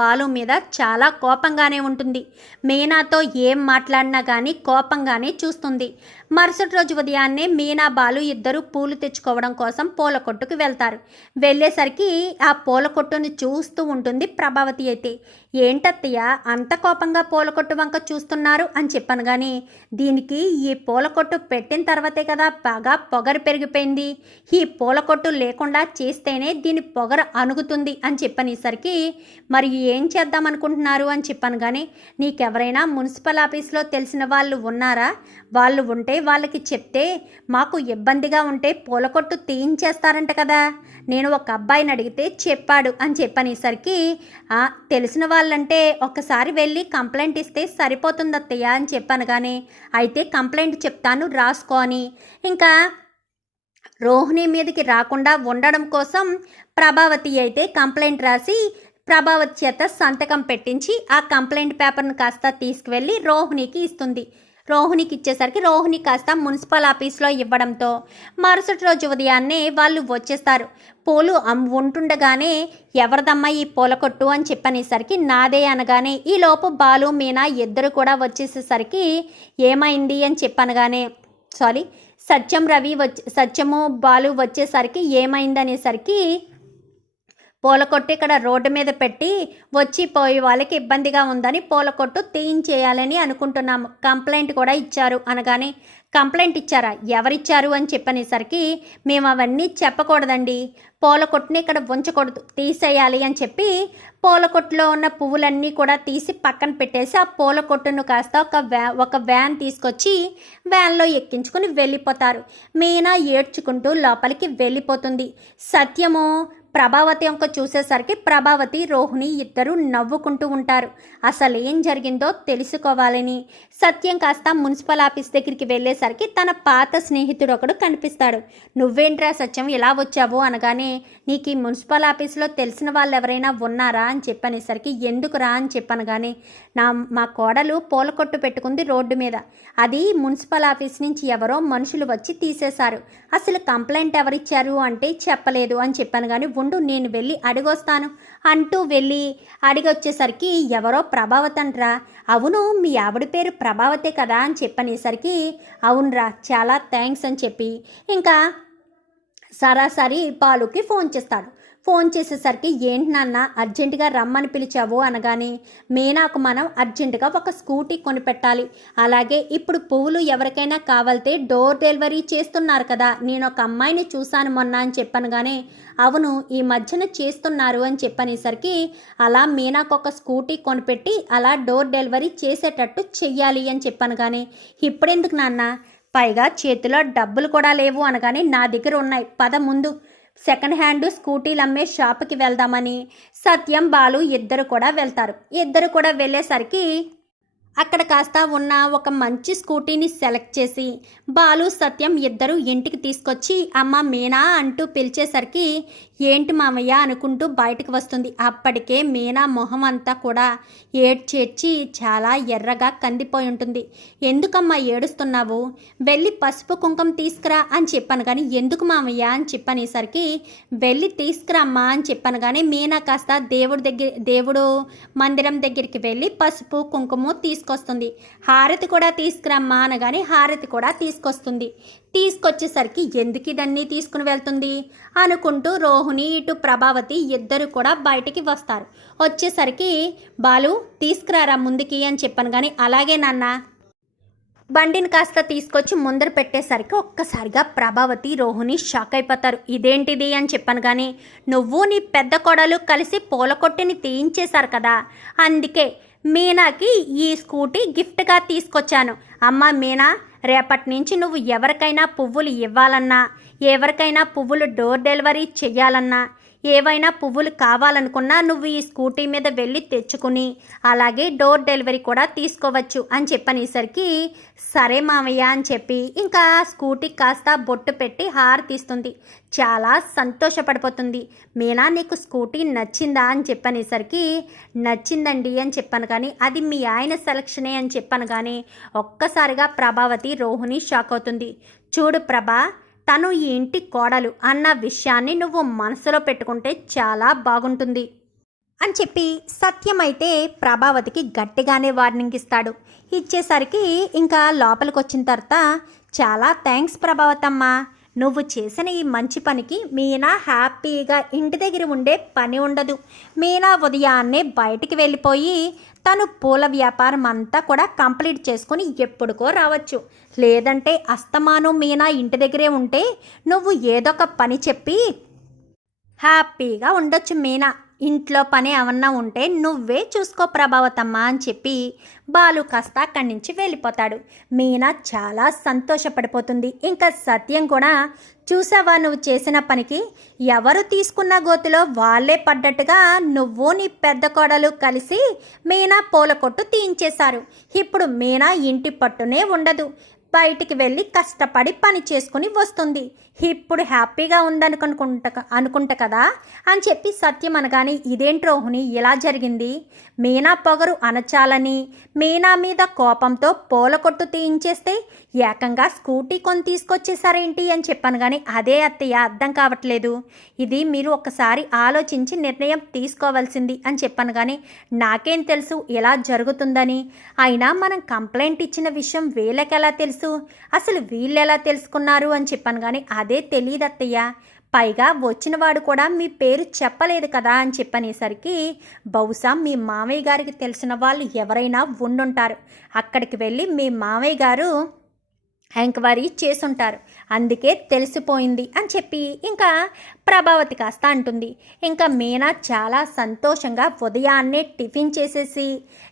బాలు మీద చాలా కోపంగానే ఉంటుంది. మీనాతో ఏం మాట్లాడినా కానీ కోపంగానే చూస్తుంది. మరుసటి రోజు ఉదయాన్నే మీనా బాలు ఇద్దరు పూలు తెచ్చుకోవడం కోసం పూల కొట్టుకు వెళ్తారు. వెళ్ళేసరికి ఆ పూల కొట్టుని చూస్తూ ఉంటుంది ప్రభావతి అయితే. ఏంటత్తయ్య అంత కోపంగా పూల కొట్టు వంక చూస్తున్నారు అని చెప్పాను కానీ దీనికి ఈ పూల కొట్టు పెట్టిన తర్వాతే కదా బాగా పొగరు పెరిగిపోయింది. ఈ పూల కొట్టు లేకుండా చేస్తేనే దీని పొగరు అణుగుతుంది అని చెప్పనేసరికి మరి ఏం చేద్దాం అనుకుంటున్నారు అని చెప్పాను కానీ నీకెవరైనా మున్సిపల్ ఆఫీస్లో తెలిసిన వాళ్ళు ఉన్నారా? వాళ్ళు ఉంటే వాళ్ళకి చెప్తే మాకు ఇబ్బందిగా ఉంటే పూల కొట్టు తీయించేస్తారంట కదా. నేను ఒక అబ్బాయిని అడిగితే చెప్పాడు అని చెప్పనేసరికి తెలిసిన వాళ్ళు వాళ్ళంటే ఒక్కసారి వెళ్ళి కంప్లైంట్ ఇస్తే సరిపోతుంది అత్తయ్య అని చెప్పాను కానీ అయితే కంప్లైంట్ చెప్తాను రాసుకో అని. ఇంకా రోహిణి మీదకి రాకుండా ఉండడం కోసం ప్రభావతి అయితే కంప్లైంట్ రాసి ప్రభావతి చేత సంతకం పెట్టించి ఆ కంప్లైంట్ పేపర్ను కాస్త తీసుకువెళ్ళి రోహిణికి ఇస్తుంది. రోహిణికి ఇచ్చేసరికి రోహిణి కాస్త మున్సిపల్ ఆఫీస్లో ఇవ్వడంతో మరుసటి రోజు ఉదయాన్నే వాళ్ళు వచ్చేస్తారు. పూలు ఉంటుండగానే ఎవరిదమ్మా ఈ పూల కొట్టు అని చెప్పనేసరికి నాదే అనగానే. ఈ లోపు బాలు మీనా ఇద్దరు కూడా వచ్చేసేసరికి ఏమైంది? అని చెప్పనగానే సారీ సత్యం రవి వచ్చి సత్యము బాలు వచ్చేసరికి ఏమైందనేసరికి పూల కొట్టు ఇక్కడ రోడ్డు మీద పెట్టి వచ్చి పోయే వాళ్ళకి ఇబ్బందిగా ఉందని పూల కొట్టు తీయించేయాలని అనుకుంటున్నాము. కంప్లైంట్ కూడా ఇచ్చారు అనగానే కంప్లైంట్ ఇచ్చారా? ఎవరిచ్చారు? అని చెప్పనేసరికి మేము అవన్నీ చెప్పకూడదండి. పూల కొట్టుని ఇక్కడ ఉంచకూడదు. తీసేయాలి అని చెప్పి పూల కొట్టులో ఉన్న పువ్వులన్నీ కూడా తీసి పక్కన పెట్టేసి ఆ పూల కొట్టును కాస్త ఒక వ్యా ఒక వ్యాన్ తీసుకొచ్చి వ్యాన్లో ఎక్కించుకుని వెళ్ళిపోతారు. మీనా ఏడ్చుకుంటూ లోపలికి వెళ్ళిపోతుంది. సత్యము ప్రభావతి వంక చూసేసరికి ప్రభావతి రోహిణి ఇద్దరు నవ్వుకుంటూ ఉంటారు. అసలు ఏం జరిగిందో తెలుసుకోవాలని. సత్యం కాస్త మున్సిపల్ ఆఫీస్ దగ్గరికి వెళ్ళేసరికి తన పాత స్నేహితుడు ఒకడు కనిపిస్తాడు. నువ్వేంట్రా సత్యం ఇలా వచ్చావు? అనగానే నీకు ఈ మున్సిపల్ ఆఫీస్లో తెలిసిన వాళ్ళు ఎవరైనా ఉన్నారా? అని చెప్పనేసరికి ఎందుకురా? అని చెప్పనగానే కానీ నా మా కోడలు పూల కొట్టు పెట్టుకుంది రోడ్డు మీద. అది మున్సిపల్ ఆఫీస్ నుంచి ఎవరో మనుషులు వచ్చి తీసేశారు. అసలు కంప్లైంట్ ఎవరిచ్చారు అంటే చెప్పలేదు అని చెప్పాను కానీ ఉండు నేను వెళ్ళి అడిగొస్తాను. అంటూ వెళ్ళి అడిగొచ్చేసరికి ఎవరో ప్రభావతి అంట్రా. అవును మీ ఆవిడ పేరు ప్రభావతే కదా అని చెప్పనేసరికి అవునరా చాలా థ్యాంక్స్ అని చెప్పి ఇంకా సరాసరి పాలుకి ఫోన్ చేస్తాడు. ఫోన్ చేసేసరికి ఏంటి నాన్న అర్జెంటుగా రమ్మని పిలిచావు అనగానే మీనాకు మనం అర్జెంటుగా ఒక స్కూటీ కొనిపెట్టాలి. అలాగే ఇప్పుడు పువ్వులు ఎవరికైనా కావాలితే డోర్ డెలివరీ చేస్తున్నారు కదా నేను ఒక అమ్మాయిని చూశాను మొన్న అని చెప్పనుగానే అవును ఈ మధ్యన చేస్తున్నారు అని చెప్పనేసరికి అలా మీనాకు ఒక స్కూటీ కొనిపెట్టి అలా డోర్ డెలివరీ చేసేటట్టు చెయ్యాలి అని చెప్పాను కానీ ఇప్పుడెందుకు నాన్న పైగా చేతిలో డబ్బులు కూడా లేవు అనగానే నా దగ్గర ఉన్నాయి పద ముందు సెకండ్ హ్యాండ్ స్కూటీలు అమ్మే షాప్కి వెళ్దామని సత్యం బాలు ఇద్దరు కూడా వెళ్తారు. ఇద్దరు కూడా వెళ్ళేసరికి అక్కడ కాస్త ఉన్న ఒక మంచి స్కూటీని సెలెక్ట్ చేసి బాలు సత్యం ఇద్దరు ఇంటికి తీసుకొచ్చి అమ్మ మీనా అంటూ పిలిచేసరికి ఏంటి మామయ్య అనుకుంటూ బయటకు వస్తుంది. అప్పటికే మీనా మొహం అంతా కూడా ఏడ్చేర్చి చాలా ఎర్రగా కందిపోయి ఉంటుంది. ఎందుకమ్మా ఏడుస్తున్నావు? వెళ్ళి పసుపు కుంకం తీసుకురా అని చెప్పాను కానీ ఎందుకు మామయ్య అని చెప్పనేసరికి వెళ్ళి తీసుకురామ్మా అని చెప్పాను కానీ మీనా కాస్త దేవుడి దగ్గర దేవుడు మందిరం దగ్గరికి వెళ్ళి పసుపు కుంకుమ తీసుకొస్తుంది. హారతి కూడా తీసుకురమ్మా అనగానే హారతి కూడా తీసుకొస్తుంది. తీసుకొచ్చేసరికి ఎందుకు ఇదన్నీ తీసుకుని వెళ్తుంది? అనుకుంటూ రోహిణి ఇటు ప్రభావతి ఇద్దరు కూడా బయటికి వస్తారు. వచ్చేసరికి బాలు తీసుకురారా ముందుకి అని చెప్పాను కానీ అలాగే నాన్న. బండిని కాస్త తీసుకొచ్చి ముందర పెట్టేసరికి ఒక్కసారిగా ప్రభావతి రోహిణి షాక్ అయిపోతారు. ఇదేంటిది అని చెప్పాను కానీ నువ్వు నీ పెద్ద కొడలు కలిసి పూల కొట్టిని తీయించేశారు కదా. అందుకే మీనాకి ఈ స్కూటీ గిఫ్ట్గా తీసుకొచ్చాను. అమ్మ మీనా రేపటి నుంచి నువ్వు ఎవరికైనా పువ్వులు ఇవ్వాలన్నా ఎవరికైనా పువ్వులు డోర్ డెలివరీ చెయ్యాలన్నా ఏవైనా పువ్వులు కావాలనుకున్నా నువ్వు ఈ స్కూటీ మీద వెళ్ళి తెచ్చుకుని అలాగే డోర్ డెలివరీ కూడా తీసుకోవచ్చు అని చెప్పనేసరికి సరే మామయ్య అని చెప్పి ఇంకా స్కూటీ కాస్త బొట్టు పెట్టి హార్ తీస్తుంది. చాలా సంతోషపడిపోతుంది. మీనా నీకు స్కూటీ నచ్చిందా అని చెప్పనేసరికి నచ్చిందండి అని చెప్పాను కానీ అది మీ ఆయన సెలక్షనే అని చెప్పాను కానీ ఒక్కసారిగా ప్రభావతి రోహిణి షాక్ అవుతుంది. చూడు ప్రభా తను ఈ ఇంటి కోడలు అన్న విషయాన్ని నువ్వు మనసులో పెట్టుకుంటే చాలా బాగుంటుంది. అని చెప్పి సత్యం అయితే ప్రభావతికి గట్టిగానే వార్నింగ్ ఇస్తాడు. ఇచ్చేసరికి ఇంకా లోపలికి వచ్చిన తర్వాత చాలా థ్యాంక్స్ ప్రభావతమ్మ. నువ్వు చేసిన ఈ మంచి పనికి మీనా హ్యాపీగా ఇంటి దగ్గర ఉండే పని ఉండదు. మీనా ఉదయాన్నే బయటికి వెళ్ళిపోయి తను పూల వ్యాపారం అంతా కూడా కంప్లీట్ చేసుకుని ఎప్పుడుకో రావచ్చు. లేదంటే అస్తమానం మీనా ఇంటి దగ్గరే ఉంటే నువ్వు ఏదొక పని చెప్పి హ్యాపీగా ఉండొచ్చు మీనా. ఇంట్లో పని ఏమన్నా ఉంటే నువ్వే చూసుకో ప్రభావతమ్మ అని చెప్పి బాలు కాస్త అక్కడి నుంచి వెళ్ళిపోతాడు. మీనా చాలా సంతోషపడిపోతుంది. ఇంకా సత్యం కూడా చూసావా నువ్వు చేసిన పనికి? ఎవరు తీసుకున్న గోతిలో వాళ్ళే పడ్డట్టుగా నువ్వు నీ పెద్ద కోడలు కలిసి మీనా పూల కొట్టు తీయించేశారు. ఇప్పుడు మీనా ఇంటి పట్టునే ఉండదు. బయటికి వెళ్ళి కష్టపడి పని చేసుకుని వస్తుంది. ఇప్పుడు హ్యాపీగా ఉందనుకుంట అనుకుంట కదా? అని చెప్పి సత్యం అనగానే ఇదేంటి రోహిణి ఇలా జరిగింది? మీనా పొగరు అనచాలని మీనా మీద కోపంతో పూల కొట్టు తీయించేస్తే ఏకంగా స్కూటీ కొని తీసుకొచ్చేసారేంటి అని చెప్పాను కానీ అదే అత్తయ్య అర్థం కావట్లేదు. ఇది మీరు ఒకసారి ఆలోచించి నిర్ణయం తీసుకోవాల్సింది అని చెప్పాను కానీ నాకేం తెలుసు ఇలా జరుగుతుందని. అయినా మనం కంప్లైంట్ ఇచ్చిన విషయం వీళ్ళకెలా తెలుసు? అసలు వీళ్ళు ఎలా తెలుసుకున్నారు అని చెప్పాను కానీ అదే తెలియదు అత్తయ్య పైగా వచ్చినవాడు కూడా మీ పేరు చెప్పలేదు కదా అని చెప్పనేసరికి బహుశా మీ మామయ్య గారికి తెలిసిన వాళ్ళు ఎవరైనా ఉండుంటారు. అక్కడికి వెళ్ళి మీ మామయ్య గారు ఎంక్వైరీ చేసుంటారు అందుకే తెలిసిపోయింది అని చెప్పి ఇంకా ప్రభావతి కాస్త అంటుంది. ఇంకా మీనా చాలా సంతోషంగా ఉదయాన్నే టిఫిన్ చేసేసి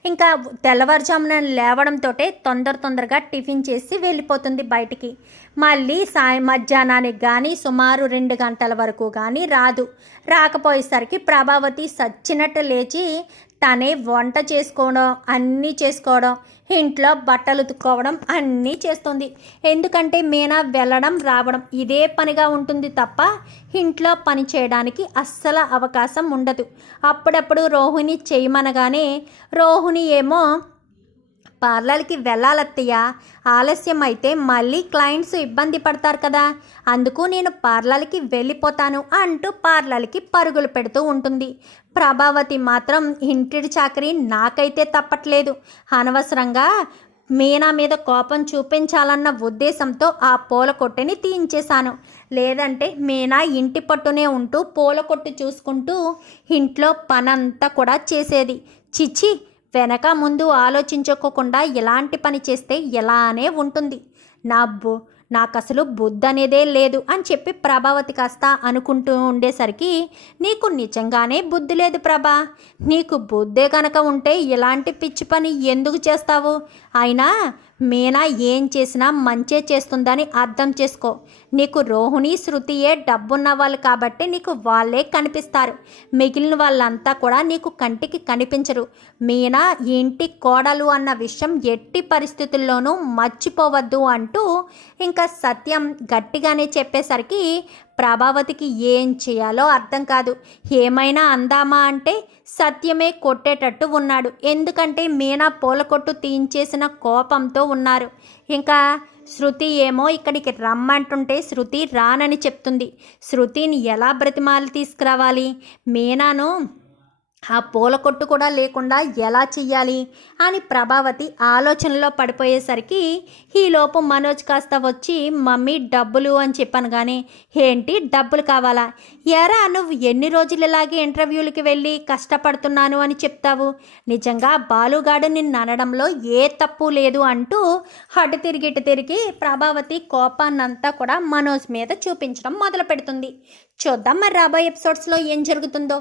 ఇంకా తెల్లవారుజామున లేవడంతో తొందర తొందరగా టిఫిన్ చేసి వెళ్ళిపోతుంది బయటికి. మళ్ళీ సాయం మధ్యాహ్నానికి కానీ సుమారు రెండు గంటల వరకు కానీ రాదు. రాకపోయేసరికి ప్రభావతి సచ్చినట్టు లేచి తనే వంట చేసుకోవడం అన్నీ చేసుకోవడం ఇంట్లో బట్టలు ఉతుక్కోవడం అన్నీ చేస్తుంది. ఎందుకంటే మీనా వెళ్ళడం రావడం ఇదే పనిగా ఉంటుంది తప్ప ఇంట్లో పని చేయడానికి అస్సలు అవకాశం ఉండదు. అప్పుడప్పుడు రోహిణి చేయమనగానే రోహిణి ఏమో పార్లర్కి వెళ్ళాలత్తయ్య. ఆలస్యం అయితే మళ్ళీ క్లయింట్స్ ఇబ్బంది పడతారు కదా. అందుకు నేను పార్లర్కి వెళ్ళిపోతాను అంటూ పార్లర్కి పరుగులు పెడుతూ ఉంటుంది. ప్రభావతి మాత్రం ఇంటిడి చాకరీ నాకైతే తప్పట్లేదు. అనవసరంగా మీనా మీద కోపం చూపించాలన్న ఉద్దేశంతో ఆ పూల కొట్టుని తీయించేశాను. లేదంటే మీనా ఇంటి పట్టునే ఉంటూ పూల కొట్టు చూసుకుంటూ ఇంట్లో పనంతా కూడా చేసేది. చిచి వెనక ముందు ఆలోచించుకోకుండా ఎలాంటి పని చేస్తే ఎలానే ఉంటుంది. నా బు నాకు అసలు బుద్ధి అనేదే లేదు అని చెప్పి ప్రభావతి కాస్త అనుకుంటూ ఉండేసరికి నీకు నిజంగానే బుద్ధి లేదు ప్రభా. నీకు బుద్ధే కనుక ఉంటే ఇలాంటి పిచ్చి పని ఎందుకు చేస్తావు? అయినా మీనా ఏం చేసినా మంచే చేస్తుందని అర్థం చేసుకో. నీకు రోహిణి శృతియే డబ్బున్న వాళ్ళు కాబట్టి నీకు వాళ్ళే కనిపిస్తారు. మిగిలిన వాళ్ళంతా కూడా నీకు కంటికి కనిపించరు. మీనా ఇంటి కోడలు అన్న విషయం ఎట్టి పరిస్థితుల్లోనూ మర్చిపోవద్దు అంటూ ఇంకా సత్యం గట్టిగానే చెప్పేసరికి ప్రభావతికి ఏం చేయాలో అర్థం కాదు. ఏమైనా అందామా అంటే సత్యమే కొట్టేటట్టు ఉన్నాడు. ఎందుకంటే మీనా పూలకొట్టు తీయించేసిన కోపంతో ఉన్నారు. ఇంకా శృతి ఏమో ఇక్కడికి రమ్మంటుంటే శృతి రానని చెప్తుంది. శృతిని ఎలా బ్రతిమాలి తీసుకురావాలి? మీనాను ఆ పూల కొట్టు కూడా లేకుండా ఎలా చెయ్యాలి అని ప్రభావతి ఆలోచనలో పడిపోయేసరికి ఈలోపు మనోజ్ కాస్త వచ్చి మమ్మీ డబ్బులు అని చెప్పాను కానీ ఏంటి? డబ్బులు కావాలా? ఎరా నువ్వు ఎన్ని రోజులు ఇలాగే ఇంటర్వ్యూలకి వెళ్ళి కష్టపడుతున్నాను అని చెప్తావు? నిజంగా బాలుగాడు నిన్ను అనడంలో ఏ తప్పు లేదు అంటూ అటు తిరిగి ఇటు తిరిగి ప్రభావతి కోపాన్నంతా కూడా మనోజ్ మీద చూపించడం మొదలు పెడుతుంది చూద్దాం మరి రాబోయే ఎపిసోడ్స్లో ఏం జరుగుతుందో.